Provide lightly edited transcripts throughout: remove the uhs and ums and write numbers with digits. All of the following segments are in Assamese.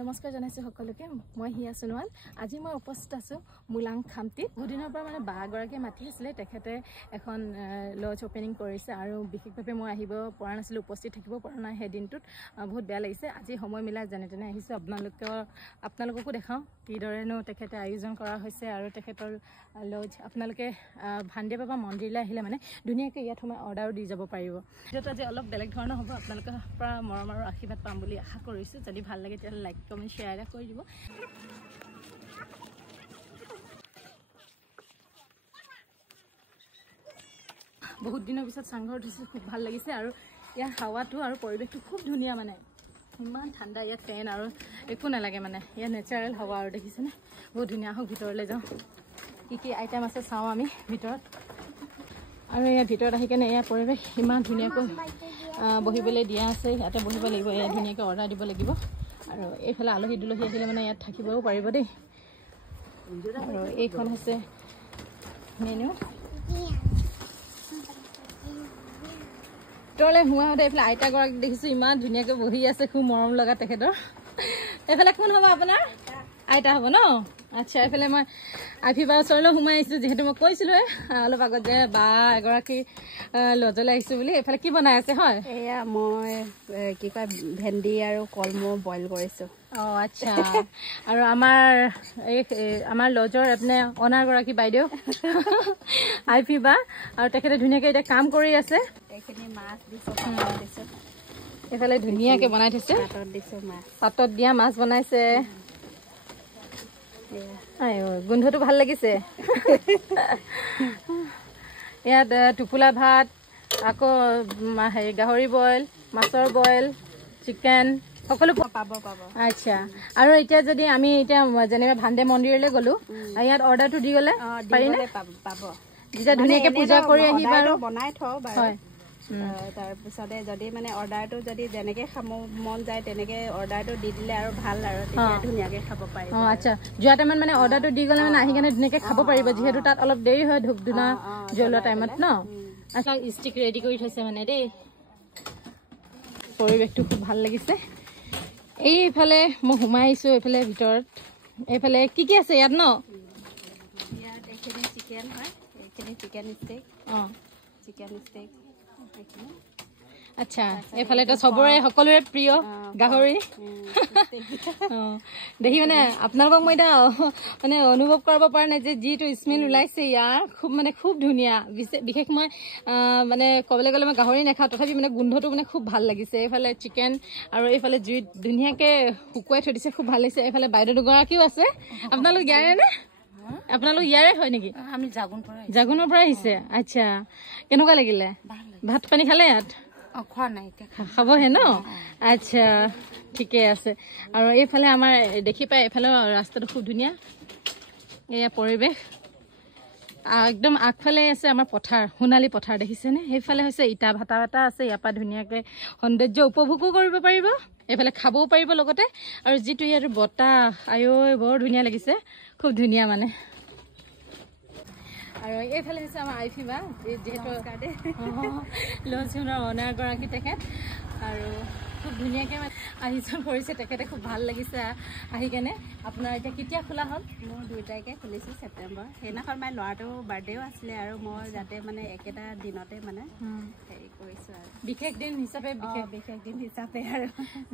নমস্কাৰ জনাইছো সকলোকে মই হিয়া সোণোৱাল আজি মই উপস্থিত আছো মুলাং খামতি দুদিনৰ পৰা মানে বাগৰাকে মাতি আছিল তেখেতে এখন লজ ওপেনিং কৰিছে আৰু বিশেষভাৱে মই আহিব পৰা নাছিল উপস্থিত থাকিব পৰা নাই হে দিনটোত বহুত বেয়া লাগিছে আজি সময় মিলাই জানে তেনে আহিছো আপোনালোককো দেখাও কি দৰেনো তেখেতে আয়োজন কৰা হৈছে আৰু তেখেতৰ লজ আপোনালোকে ভাণ্ডে বাবা মন্দিৰলৈ আহিলে মানে ধুনীয়াকৈ ইয়াত সময় অৰ্ডাৰ দি যাব পাৰিব যেটা যে অলপ বেলেগ ধৰণৰ হ'ব আপোনালোকৰ পৰা মৰম আৰু আশীৰ্বাদ পাম বুলি আশা কৰিছো যদি ভাল লাগে তেতিয়াহ'লে লাইক কমেণ্ট শ্বেয়াৰ কৰি দিব বহুত দিনৰ পিছত চাংঘৰ উঠিছে খুব ভাল লাগিছে আৰু ইয়াৰ হাৱাটো আৰু পৰিৱেশটো খুব ধুনীয়া মানে ইমান ঠাণ্ডা ইয়াত ফেন আৰু একো নালাগে মানে ইয়াত নেচাৰেল হাৱা আৰু দেখিছেনে বহুত ধুনীয়া আহক ভিতৰলৈ যাওঁ কি আইটেম আছে চাওঁ আমি ভিতৰত আৰু ইয়াৰ ভিতৰত আহি কেনে ইয়াৰ পৰিৱেশ ইমান ধুনীয়াকৈ বহিবলৈ দিয়া আছে ইয়াতে বহিব লাগিব ইয়াত ধুনীয়াকৈ অৰ্ডাৰ দিব লাগিব আৰু এইফালে আলহী দুলহী আহিলে মানে ইয়াত থাকিবও পাৰিব দেই আৰু এইখন হৈছে মেনু ভিতৰলৈ সোমাওঁতে এইফালে আইতাগৰাকী দেখিছোঁ ইমান ধুনীয়াকৈ বহি আছে খুব মৰম লগা তেখেতৰ এইফালে কোন হ'ব আপোনাৰ আইতা হ'ব ন আচ্ছা এইফালে মই আইফিবাৰ ওচৰলৈ সোমাই আহিছোঁ যিহেতু মই কৈছিলোঁৱে অলপ আগত যে বা এগৰাকী লজলৈ আহিছোঁ বুলি এইফালে কি বনাই আছে হয় এয়া মই কি কয় ভেন্দি আৰু কলমৌ বইল কৰিছোঁ অঁ আচ্ছা আৰু আমাৰ লজৰ আপুনি অনাৰগৰাকী বাইদেউ আইফিবা আৰু তেখেতে ধুনীয়াকৈ এতিয়া কাম কৰি আছে এইখিনি মাছ দিছোঁ এইফালে ধুনীয়াকৈ বনাই থৈছে পাতত দিছোঁ মাছ পাতত দিয়া মাছ বনাইছে গোন্ধটো ভাল লাগিছে ইয়াত টোপোলা ভাত আকৌ হেৰি গাহৰি বইল মাছৰ বইল চিকেন সকলো পাব আচ্ছা আৰু এতিয়া যদি আমি এতিয়া যেনিবা ভাণ্ডে মন্দিৰলৈ গ'লো ইয়াত অৰ্ডাৰটো দি গ'লে পাৰিনে পাব যেতিয়া ধুনীয়াকৈ পূজা কৰি আহিবা আৰু বনাই থওঁ হয় তাৰপিছতে যদি মানে অৰ্ডাৰটো যদি যেনেকৈ খাব মন যায় তেনেকৈ অৰ্ডাৰটো দি দিলে আৰু ভাল আৰু তেতিয়া ধুনীয়াকৈ খাব পাৰিব অঁ আচ্ছা যোৱা টাইমত মানে অৰ্ডাৰটো দি গ'লে মানে আহি কেনে ধুনীয়াকৈ খাব পাৰিব যিহেতু তাত অলপ দেৰি হয় ধূপ ধূনা জ্বলোৱা টাইমত ন আচ্ছা ষ্টিক ৰেডি কৰি থৈছে মানে দেই পৰিৱেশটো খুব ভাল লাগিছে এইফালে মই সোমাই আহিছোঁ এইফালে ভিতৰত এইফালে কি আছে ইয়াত ন ইয়াত এইখিনি চিকেন হয় এইখিনি চিকেন ষ্টেক অঁ চিকেন ষ্টেক আচ্ছা এইফালেতো চবৰে সকলোৰে প্ৰিয় গাহৰি দেখি মানে আপোনালোকক মই এতিয়া মানে অনুভৱ কৰিব পৰা নাই যে যিটো স্মেল ওলাইছে ইয়াৰ খুব ধুনীয়া বিশেষ মই মানে ক'বলৈ গ'লে মই গাহৰি নাখাওঁ তথাপি মানে গোন্ধটো মানে খুব ভাল লাগিছে এইফালে চিকেন আৰু এইফালে জুইত ধুনীয়াকৈ শুকুৱাই থৈ দিছে খুব ভাল লাগিছে এইফালে বাইদেউ দুগৰাকীও আছে আপোনালোক ইয়াৰে নে আপোনালোক ইয়াৰে হয় নেকি আমি জাগুনৰ পৰা আহিছে আচ্ছা কেনেকুৱা লাগিলে ভাত পানী খালে ইয়াত খোৱা নাই খাবহে ন আচ্ছা ঠিকে আছে আৰু এইফালে আমাৰ দেখি পাই এইফালে ৰাস্তাটো খুব ধুনীয়া এয়া পৰিৱেশ একদম আগফালে আছে আমাৰ পথাৰ সোণালী পথাৰ দেখিছেনে সেইফালে হৈছে ইটা ভাটা এটা আছে ইয়াৰ পৰা ধুনীয়াকৈ সৌন্দৰ্য উপভোগো কৰিব পাৰিব এইফালে খাবও পাৰিব লগতে আৰু যিটো ইয়াৰ বতাহ বৰ ধুনীয়া লাগিছে খুব ধুনীয়া মানে আৰু এইফালে হৈছে আমাৰ আইফিবা যিহেতু লজখনৰ অনাৰগৰাকী তেখেত আৰু খুব ধুনীয়াকৈ আয়োজন কৰিছে তেখেতে খুব ভাল লাগিছে আহি কেনে আপোনাৰ এতিয়া কেতিয়া খোলা হ'ল মোৰ 2 তাৰিখে খুলিছোঁ ছেপ্টেম্বৰ সেইদিনাখন মানে ল'ৰাটোৰ বাৰ্থডেও আছিলে আৰু মই যাতে মানে একেটা দিনতে মানে হেৰি কৰিছোঁ আৰু বিশেষ দিন হিচাপে আৰু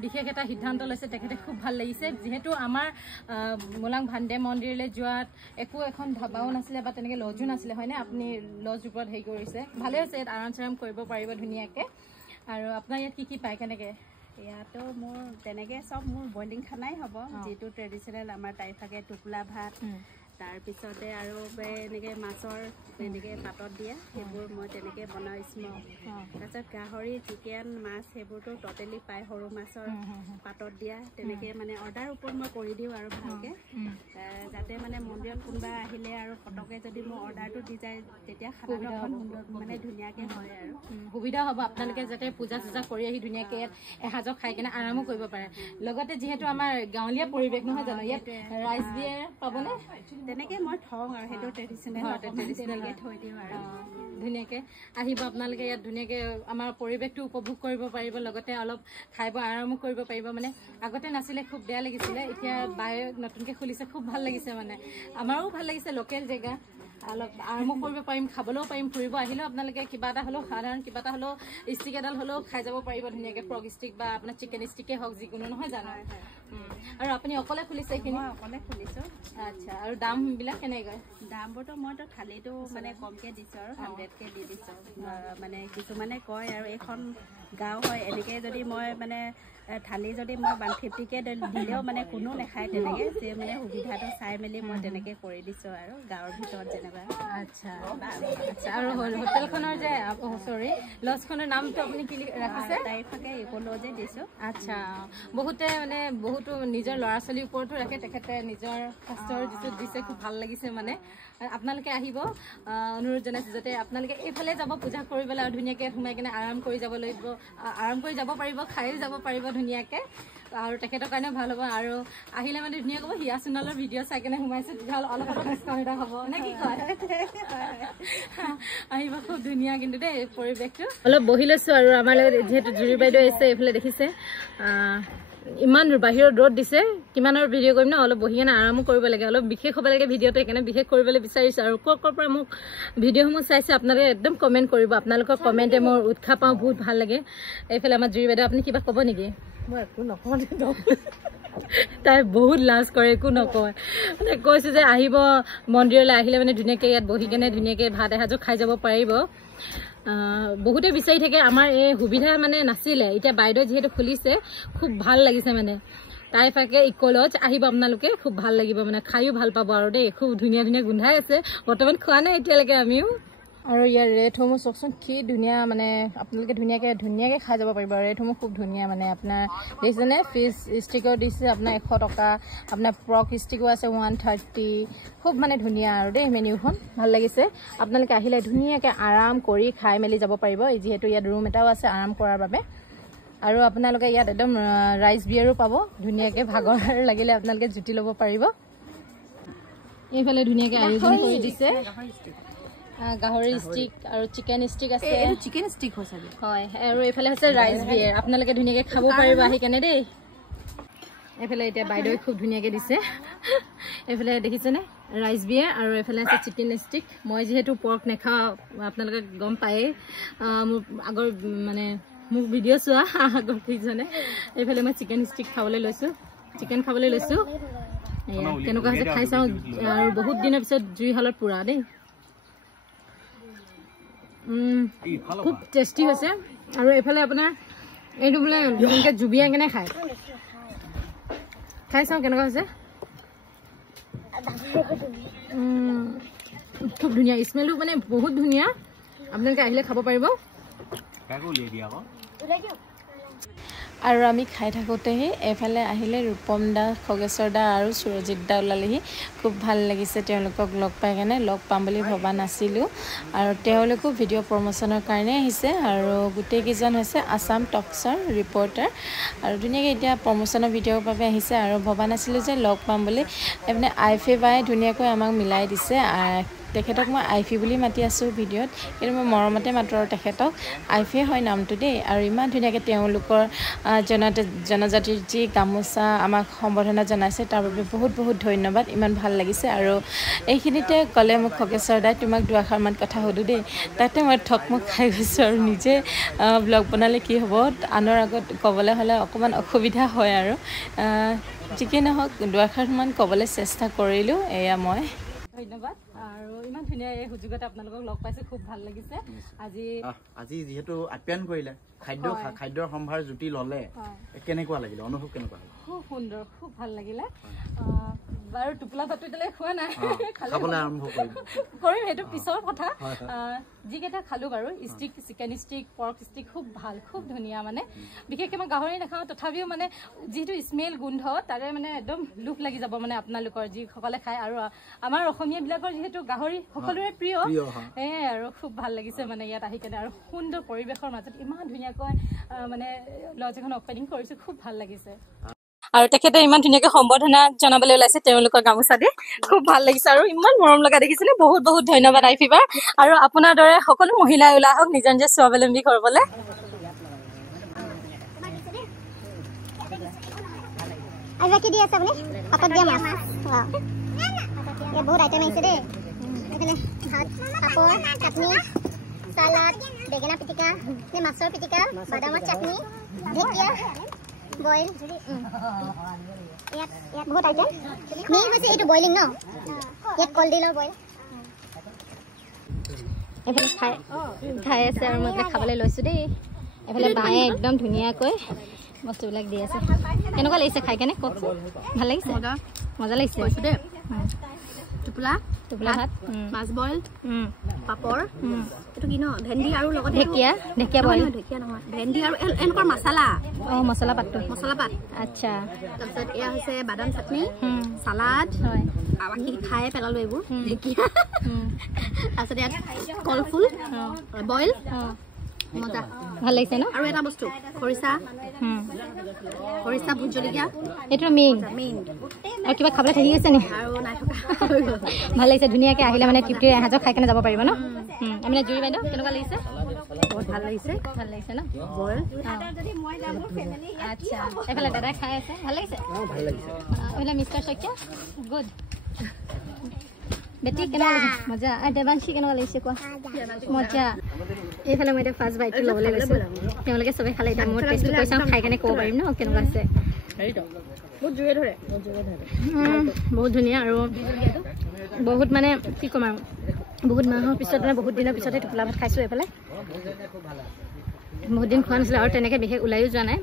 বিশেষ এটা সিদ্ধান্ত লৈছে তেখেতে খুব ভাল লাগিছে যিহেতু আমাৰ মুলাং ভাণ্ডে মন্দিৰলৈ যোৱাত একো এখন ধাবাও নাছিলে বা তেনেকৈ লজো নাছিলে হয়নে আপুনি লজ ওপৰত হেৰি কৰিছে ভালে হৈছে ইয়াত আৰাম চাৰাম কৰিব পাৰিব ধুনীয়াকৈ আৰু আপোনাৰ ইয়াত কি পায় কেনেকৈ ইয়াতো মোৰ তেনেকৈ চব মোৰ বইলিং খানাই হ'ব যিটো ট্ৰেডিশ্যনেল আমাৰ টাইফাকে টোপোলা ভাত তাৰপিছতে আৰু এনেকৈ মাছৰ এনেকৈ পাতত দিয়া সেইবোৰ মই তেনেকৈ বনাওঁ স্মক তাৰপিছত গাহৰি চিকেন মাছ সেইবোৰতো ট'টেলি পায় সৰু মাছৰ পাতত দিয়া তেনেকৈ মানে অৰ্ডাৰ ওপৰত মই কৰি দিওঁ আৰু ভালকৈ যাতে মানে মন্দিৰত কোনোবা আহিলে আৰু ফটকৈ যদি মোৰ অৰ্ডাৰটো দি যায় তেতিয়া খানাখন মানে ধুনীয়াকৈ হয় আৰু সুবিধা হ'ব আপোনালোকে যাতে পূজা চূজা কৰি আহি ধুনীয়াকৈ ইয়াত এসাঁজক খাই কিনে আৰামো কৰিব পাৰে লগতে যিহেতু আমাৰ গাঁৱলীয়া পৰিৱেশ নহয় জানো ইয়াত ৰাইচ বিয়েৰ পাবনে তেনেকে মই থওঁ আৰু সেইটো ট্ৰেডিশ্যনেল তেনেকে থৈ দিওঁ আৰু ধুনীয়াকৈ আহিব আপোনালোকে ইয়াত ধুনীয়াকৈ আমাৰ পৰিৱেশটো উপভোগ কৰিব পাৰিব লগতে অলপ খাই বৈ আৰামো কৰিব পাৰিব মানে আগতে নাছিলে খুব বেয়া লাগিছিলে এতিয়া বায়ে নতুনকৈ খুলিছে খুব ভাল লাগিছে মানে আমাৰো ভাল লাগিছে লোকেল জেগা অলপ আৰামো কৰিব পাৰিম খাবলৈও পাৰিম ফুৰিব আহিলেও আপোনালোকে কিবা এটা হ'লেও সাধাৰণ কিবা এটা হ'লেও ষ্টিক এডাল হ'লেও খাই যাব পাৰিব ধুনীয়াকৈ পৰ্ক ষ্টিক বা আপোনাৰ চিকেন ষ্টিকেই হওক যিকোনো নহয় জানো আৰু আপুনি অকলে খুলিছে এইখিনি অকলে খুলিছোঁ আচ্ছা আৰু দামবিলাক কেনেকৈ দামবোৰতো মইতো থালিটো মানে কমকৈ দিছোঁ আৰু 100কৈ দি দিছোঁ মানে কিছুমানে কয় আৰু এইখন গাঁও হয় এনেকৈ যদি মই মানে থালি যদি মই 150কৈ দিলেও মানে কোনো নাখায় তেনেকৈ যে মানে সুবিধাটো চাই মেলি মই তেনেকৈ কৰি দিছোঁ আৰু গাঁৱৰ ভিতৰত যেনিবা আচ্ছা আচ্ছা আৰু হোটেলখনৰ যে চৰি লজখনৰ নামটো আপুনি কি ৰাখিছে টাইফাকে ইক'লজে দিছোঁ আচ্ছা বহুতে মানে বহুতো নিজৰ ল'ৰা ছোৱালীৰ ওপৰতো ৰাখে তেখেতে নিজৰ স্বাস্থ্যৰ যিটো দিছে খুব ভাল লাগিছে মানে আপোনালোকে আহিব অনুৰোধ জনাইছোঁ যাতে আপোনালোকে এইফালে যাব পূজা কৰিবলৈ আৰু ধুনীয়াকৈ সোমাই কিনে আৰাম কৰি যাব লাগিব আৰাম কৰি যাব পাৰিব খায়ো যাব পাৰিব ধুনীয়াকৈ আৰু তেখেতৰ কাৰণেও ভাল হ'ব আৰু আহিলে মানে ধুনীয়া ক'ব হিয়া সোণালৰ ভিডিঅ' চাই কিনে সোমাইছোঁ তেতিয়াহ'লে অলপ অলপ ডিছকাউণ্ট হ'ব নে কি কয় আহিব খুব ধুনীয়া কিন্তু দেই পৰিৱেশটো অলপ বহি লৈছোঁ আৰু আমাৰ লগত যিহেতু জুৰি বাইদেউ আহিছে এইফালে দেখিছে ইমান বাহিৰত ৰ'দ দিছে কিমানৰ ভিডিঅ' কৰিম ন অলপ বহি কিনে আৰামো কৰিব লাগে অলপ বিশেষ হ'ব লাগে ভিডিঅ'টো সেইকাৰণে বিশেষ কৰিবলৈ বিচাৰিছোঁ আৰু ক'ৰ পৰা মোক ভিডিঅ'সমূহ চাইছে আপোনালোকে একদম কমেণ্ট কৰিব আপোনালোকৰ কমেণ্টে মোৰ উৎসাহ পাওঁ বহুত ভাল লাগে এইফালে আমাৰ জুৰি বাইদেউ আপুনি কিবা ক'ব নেকি মই একো নকওঁ তাই বহুত লাজ কৰে একো নকয় মানে কৈছোঁ যে আহিব মন্দিৰলৈ আহিলে মানে ধুনীয়াকৈ ইয়াত বহি কিনে ধুনীয়াকৈ ভাত এসাঁজো খাই যাব পাৰিব বহুতে বিচাৰি থাকে আমাৰ এই সুবিধা মানে নাছিলে এতিয়া বাইদেউ যিহেতু খুলিছে খুব ভাল লাগিছে মানে টাইফাকে ইক'লজ আহিব আপোনালোকে খুব ভাল লাগিব মানে খায়ো ভাল পাব আৰু দেই খুব ধুনীয়া ধুনীয়া গোন্ধাই আছে বৰ্তমান খোৱা নাই এতিয়ালৈকে আমিও আৰু ইয়াৰ ৰেটসমূহ চাওকচোন কি ধুনীয়া মানে আপোনালোকে ধুনীয়াকৈ খাই যাব পাৰিব আৰু ৰেটসমূহ খুব ধুনীয়া মানে আপোনাৰ দেখিছেনে ফিছ ষ্টিকো দিছে আপোনাৰ 100 টকা আপোনাৰ পৰ্ক ষ্টিকো আছে 130 খুব মানে ধুনীয়া আৰু দেই মেনিউখন ভাল লাগিছে আপোনালোকে আহিলে ধুনীয়াকৈ আৰাম কৰি খাই মেলি যাব পাৰিব যিহেতু ইয়াত ৰুম এটাও আছে আৰাম কৰাৰ বাবে আৰু আপোনালোকে ইয়াত একদম ৰাইচ বিয়াৰো পাব ধুনীয়াকৈ ভাগৰ লাগিলে আপোনালোকে জুতি ল'ব পাৰিব এইফালে ধুনীয়াকৈ আয়োজন কৰি দিছে গাহৰি ষ্টিক আৰু চিকেন ষ্টিক আছে চিকেন ষ্টিক হৈছে হয় আৰু এইফালে হৈছে ৰাইচ বিয়াৰ আপোনালোকে ধুনীয়াকৈ খাব পাৰিব আহি কেনে দেই এইফালে এতিয়া বাইদেউ খুব ধুনীয়াকৈ দিছে এইফালে দেখিছেনে ৰাইচ বিয়াৰ আৰু এইফালে আছে চিকেন ষ্টিক মই যিহেতু পৰ্ক নাখাওঁ আপোনালোকে গম পায়েই মোৰ আগৰ মানে মোক ভিডিঅ' চোৱা আগৰ দেখিছেনে এইফালে মই চিকেন ষ্টিক খাবলৈ লৈছোঁ চিকেন খাবলৈ লৈছোঁ এয়া কেনেকুৱা হৈছে খাই চাওঁ আৰু বহুত দিনৰ পিছত জুইশালত পুৰা দেই খুব টেষ্টি হৈছে আৰু এইফালে আপোনাৰ এইটো বোলে ধুনীয়াকৈ জুবিয়াই কেনে খাই চাওঁ কেনেকুৱা হৈছে খুব ধুনীয়া স্মেলটো মানে বহুত ধুনীয়া আপোনালোকে আহিলে খাব পাৰিব আৰু আমি খাই থাকোঁতেহি এইফালে আহিলে ৰূপম দা খগেশ্বৰ দা আৰু সুৰজিত দা ওলালেহি খুব ভাল লাগিছে তেওঁলোকক লগ পাই কেনে লগ পাম বুলি ভবা নাছিলোঁ আৰু তেওঁলোকো ভিডিঅ' প্ৰমোশ্যনৰ কাৰণে আহিছে আৰু গোটেইকেইজন হৈছে আছাম টক্সৰ ৰিপৰ্টাৰ আৰু ধুনীয়াকৈ এতিয়া প্ৰমোশ্যনৰ ভিডিঅ'ৰ বাবে আহিছে আৰু ভবা নাছিলোঁ যে লগ পাম বুলি এইপিনে আইফে বাই ধুনীয়াকৈ আমাক মিলাই দিছে তেখেতক মই আইফি বুলি মাতি আছোঁ ভিডিঅ'ত কিন্তু মই মৰমতে মাতোঁ আৰু তেখেতক আইফে হয় নামটো দেই আৰু ইমান ধুনীয়াকৈ তেওঁলোকৰ জনজাতিৰ যি গামোচা আমাক সম্বৰ্ধনা জনাইছে তাৰ বাবে বহুত বহুত ধন্যবাদ ইমান ভাল লাগিছে আৰু এইখিনিতে ক'লে মোক খগেশ্বৰ দাই তোমাক দুআষাৰমান কথা সোধোঁ দেই তাতে মই থকমক খাই গৈছোঁ আৰু নিজে ব্লগ বনালে কি হ'ব আনৰ আগত ক'বলৈ হ'লে অকণমান অসুবিধা হয় আৰু যিকি নহওক দুআষাৰমান ক'বলৈ চেষ্টা কৰিলোঁ এয়া মই ধন্যবাদ আৰু ইমান ধুনীয়া এই সুযোগতে আপোনালোকক লগ পাইছোঁ খুব ভাল লাগিছে আজি যিহেতু আপ্যায়ন কৰিলে খাদ্যৰ সম্ভাৰ জুতি ল'লে কেনেকুৱা লাগিলে অনুভৱ কেনেকুৱা হ'ল খুব সুন্দৰ খুব ভাল লাগিলে বাৰু টোপোলা ভাতটো এতিয়ালৈ খোৱা নাই খাবলৈ আৰম্ভ কৰিম সেইটো পিছৰ কথা যিকেইটা খালোঁ বাৰু stick chicken stick pork stick খুব ভাল খুব ধুনীয়া মানে বিশেষকৈ মই গাহৰি নাখাওঁ তথাপিও মানে যিটো স্মেল গোন্ধ তাৰে মানে একদম লোভ লাগি যাব মানে আপোনালোকৰ যিসকলে খায় আৰু আমাৰ অসমীয়াবিলাকৰ যিহেতু গাহৰি সকলোৰে প্ৰিয় সেয়াই আৰু খুব ভাল লাগিছে মানে ইয়াত আহি কেনে আৰু সুন্দৰ পৰিৱেশৰ মাজত ইমান ধুনীয়াকৈ মানে লজ এখন অপেনিং কৰিছোঁ খুব ভাল লাগিছে আৰু তেখেতে ইমান ধুনীয়াকৈ সম্বৰ্ধনা জনাবলৈ ওলাইছে তেওঁলোকৰ গামোচা দি খুব ভাল লাগিছে আৰু ইমান মৰম লগা দেখিছেনে বহুত বহুত ধন্যবাদ আইফিবাৰ আৰু আপোনাৰ দৰে সকলো মহিলাই ওলাই আহক নিজৰ নিজৰ স্বাৱলম্বী কৰিবলৈ আইবাকি দি আছে আপুনি পাতত দিয়া মাছ এই বহুত আইটেম আহিছে দেই এখানে ভাত পাপড় চাটনি সালাড বেঙেনা পিটিকা নে মাছৰ পিটিকা বাদামৰ চাটনি ঢেকিয়া বইল ইয়াত বহুত আইটেম মেইন হৈছে এইটো বইলিং ন ইয়াত কলডিলৰ বইল এফালে খাই আছে আৰু মই খাবলৈ লৈছোঁ দেই এফালে বায়ে একদম ধুনীয়াকৈ বস্তুবিলাক দি আছে কেনেকুৱা লাগিছে খাই কেনে কওকচোন ভাল লাগিছে মজা লাগিছে দেই টুপলা ভাত মাছ বইল পাপড় এইটো কি ন ভেন্দি আৰু লগত ঢেকিয়া বইল ঢেকিয়া নহয় ভেন্দি আৰু এনেকুৱা মছলা মছলা পাত আচ্ছা তাৰপিছত এয়া হৈছে বাদাম চাটনি সালাড হয় বাকী খাই পেলালো এইবোৰ ঢেকিয়া তাৰপিছত ইয়াত কলফুল বইল মজা ভাল লাগিছে ন আৰু এটা বস্তু খৰিচা ভোট জলকীয়া এইটো মেইন আৰু কিবা খাবলৈ থাকি আছে নি আৰু নাই থকা ভাল লাগিছে ধুনীয়াকৈ আহিলে মানে তৃপ্তিৰে এসাঁজৰ খাই কেনে যাব পাৰিব ন আমি জুৰি বাইদেউ কেনেকুৱা লাগিছে বহুত ভাল লাগিছে ন বইল আচ্ছা এইফালে দাদাই খাই আছে ভাল লাগিছে এইফালে মিষ্টাৰ শইকীয়া গুড বেটি কেনেকুৱা লাগিছে মজা আৰু দেৱাংশী কেনেকুৱা লাগিছে কোৱা মজা এইফালে মই এতিয়া ফাৰ্ষ্ট বাইটটো ল'বলৈ গৈছোঁ তেওঁলোকে চবেই খালে এতিয়া মোৰ টেষ্টটো কৰি চাওঁ খাই কেনে ক'ব পাৰিম ন কেনেকুৱা আছে বহুত ধুনীয়া আৰু বহুত মানে কি ক'ম আৰু বহুত মাহৰ পিছত মানে বহুত দিনৰ পিছতহে টোপোলা ভাত খাইছোঁ এইফালে বহুত দিন খোৱা নাছিলোঁ আৰু তেনেকৈ বিশেষ ওলাইও যোৱা নাই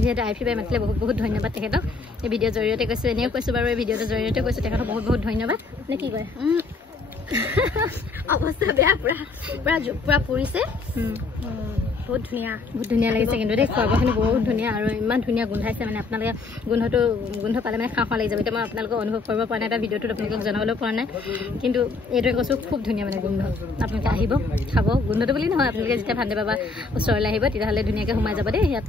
যিহেতু আইফি বাই মাতিলে বহুত বহুত ধন্যবাদ তেখেতক এই ভিডিঅ'ৰ জৰিয়তে কৈছোঁ এনেও কৈছোঁ বাৰু এই ভিডিঅ'টোৰ জৰিয়তে কৈছোঁ তেখেতক বহুত বহুত ধন্যবাদ নে কি কয় অৱস্থা বেয়া পুৰা পৰিছে বহুত ধুনীয়া লাগিছে কিন্তু দেই খোৱা বোৱাখিনি বহুত ধুনীয়া আৰু ইমান ধুনীয়া গোন্ধাইছে মানে আপোনালোকে গোন্ধ পালে মানে খাওঁ লাগি যাব এতিয়া মই আপোনালোকক অনুভৱ কৰিব পৰা নাই এটা ভিডিঅ'টোত আপোনালোকক জনাবলৈ পৰা নাই কিন্তু এইটোৱে কৈছোঁ খুব ধুনীয়া মানে গোন্ধ আপোনালোকে আহিব খাব গোন্ধটো বুলি নহয় আপোনালোকে যেতিয়া ভান্দে বাবা ওচৰলৈ আহিব তেতিয়াহ'লে ধুনীয়াকৈ সোমাই যাব দেই ইয়াত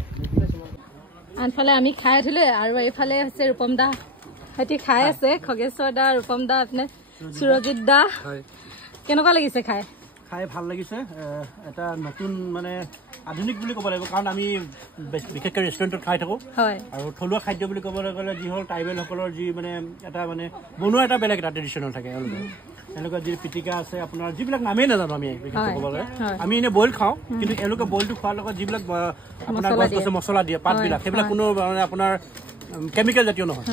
আনফালে আমি খাই উঠিলোঁ আৰু এইফালে হৈছে ৰূপম দা সিহঁতি খাই আছে খগেশ্বৰ দা ৰূপম দা আপোনাৰ সুৰজিৎ দা কেনেকুৱা লাগিছে খাই ভাল লাগিছে এটা নতুন মানে আধুনিক বুলি ক'ব লাগিব কাৰণ আমি বিশেষকৈ ৰেষ্টুৰেণ্টত খাই থাকোঁ আৰু থলুৱা খাদ্য বুলি ক'বলৈ গ'লে যি হ'ল ট্ৰাইবেলসকলৰ যি মানে এটা মানে বনোৱা এটা বেলেগ এটা ট্ৰেডিশ্যনেল থাকে এওঁলোকৰ যি পিটিকা আছে আপোনাৰ যিবিলাক নামেই নাজানো আমি বিশেষকৈ ক'ব গ'লে আমি এনেই বইল খাওঁ কিন্তু এওঁলোকে বইলটো খোৱাৰ লগত যিবিলাক আপোনাৰ গছ মছলা দিয়ে পাতবিলাক সেইবিলাক কোনো মানে আপোনাৰ কেমিকেল জাতীয় নহয়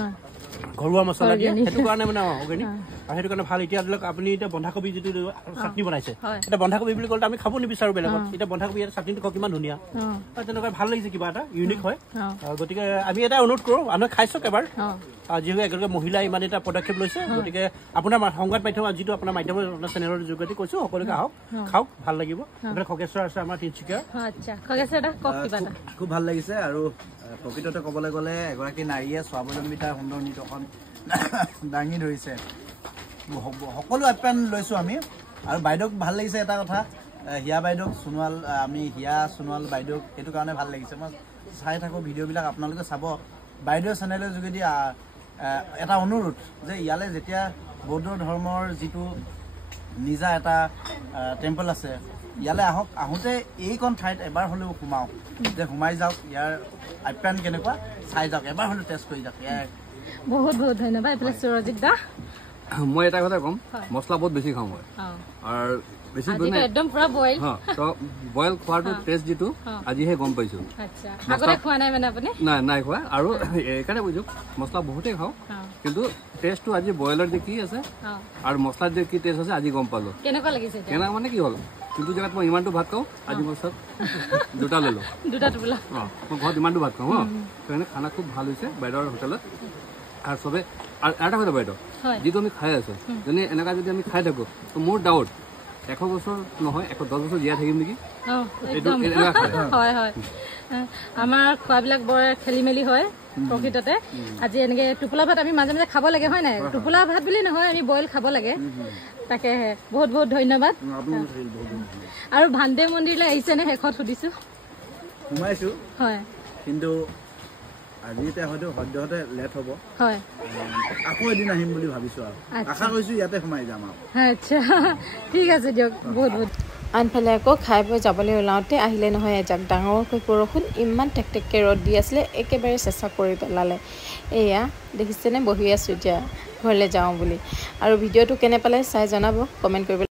ঘৰুৱা মছলা দিয়ে সেইটো কাৰণে মানে অৰ্গেনিক আৰু সেইটো কাৰণে ভাল এতিয়া ধৰক আপুনি এতিয়া বন্ধাকবি যিটো চাটনি বনাইছে এতিয়া বন্ধাকবি বুলি ক'লে আমি খাব নিবিচাৰোঁ বেলেগত এতিয়া বন্ধাকবি এটা চাটনিটো কওক কিমান ধুনীয়া আৰু তেনেকুৱা ভাল লাগিছে কিবা এটা ইউনিক হয় গতিকে আমি এটা অনুৰোধ কৰোঁ মানুহে খাই চাওক এবাৰ যিহেতু এগৰাকী মহিলাই ইমান এটা পদক্ষেপ লৈছে গতিকে আপোনাৰ সংবাদ মাধ্যম যিটো আপোনাৰ মাধ্যমৰ আপোনাৰ চেনেলৰ যোগেদি কৈছোঁ সকলোকে আহক খাওক ভাল লাগিব এইফালে খগেশ্বৰ আছে আমাৰ তিনিচুকীয়াৰ খুব ভাল লাগিছে আৰু প্ৰকৃততে ক'বলৈ গ'লে এগৰাকী নাৰীয়ে স্বাৱলম্বিতাৰ সুন্দৰ নিদৰ্শন দাঙি ধৰিছে সকলো আপ্যায়ন লৈছোঁ আমি আৰু বাইদেউক ভাল লাগিছে এটা কথা হিয়া বাইদেউক সোণোৱাল আমি হিয়া সোণোৱাল বাইদেউক সেইটো কাৰণে ভাল লাগিছে মই চাই থাকোঁ ভিডিঅ'বিলাক আপোনালোকে চাব বাইদেউৰ চেনেলৰ যোগেদি এটা অনুৰোধ যে ইয়ালৈ যেতিয়া বৌদ্ধ ধৰ্মৰ যিটো নিজা এটা টেম্পল আছে ইয়ালৈ আহোঁতে এইখন ঠাইত এবাৰ হ'লেও সোমাওক যে সোমাই যাওক ইয়াৰ আপ্যায়ন কেনেকুৱা চাই যাওক এবাৰ হ'লেও টেষ্ট কৰি যাওক ইয়াৰ বহুত বহুত ধন্যবাদ এইফালে সুৰজিৎ দা মই এটা কথা ক'ম মছলা বহুত বেছি খাওঁ মই আৰু বেছি একদম পুৰা বইল বইল খোৱাটো টেষ্ট যিটো আজিহে গম পাইছোঁ নাই খোৱা আৰু এইকাৰণে বুজিছোঁ মছলা বহুতেই খাওঁ কিন্তু টেষ্টটো আজি বইলৰ যে কি আছে আৰু মছলাৰ যে কি টেষ্ট আছে আজি গম পালোঁ কেনেকুৱা লাগিছে কেনেকুৱা মানে কি হ'ল কিন্তু জেগাত মই ইমানটো ভাত খাওঁ আজি মই চব দুটা ল'লোঁ মই ঘৰত ইমানটো ভাত খাওঁ সেইকাৰণে খানা খুব ভাল হৈছে বাইদেউৰ হোটেলত আৰু চবে আৰু এটা কথা বাইদেউ যিটো আমি খাই আছোঁ যেনে এনেকুৱা যদি আমি খাই থাকোঁ মোৰ ডাউট 100 বছৰ নহয় 110 বছৰ জীয়াই থাকিম নেকি আমাৰ খোৱাবিলাক বৰ খেলি মেলি হয় প্ৰকৃততে আজি এনেকৈ টোপোলা ভাত আমি মাজে মাজে খাব লাগে হয় নাই টোপোলা ভাত বুলি নহয় আমি বইল খাব লাগে তাকেহে বহুত বহুত ধন্যবাদ আৰু ভান্দে মন্দিৰলৈ আহিছেনে শেষত সুধিছোঁ সোমাইছোঁ হয় কিন্তু আজি এতিয়া হয়তো সদ্যহতে লেট হ'ব হয় আকৌ এদিন আহিম বুলি ভাবিছোঁ আৰু আশা কৰিছোঁ ইয়াতে সোমাই যাম আৰু আচ্ছা ঠিক আছে দিয়ক বহুত বহুত আনফালে আকৌ খাই বৈ যাবলৈ ওলাওঁতে আহিলে নহয় এজাক ডাঙৰকৈ বৰষুণ ইমান টেকটেককৈ ৰ'দ দি আছিলে একেবাৰে চেঁচা কৰি পেলালে এয়া দেখিছেনে বহি আছোঁ এতিয়া ঘৰলৈ যাওঁ বুলি আৰু ভিডিঅ'টো কেনে পালে চাই জনাব কমেণ্ট কৰিব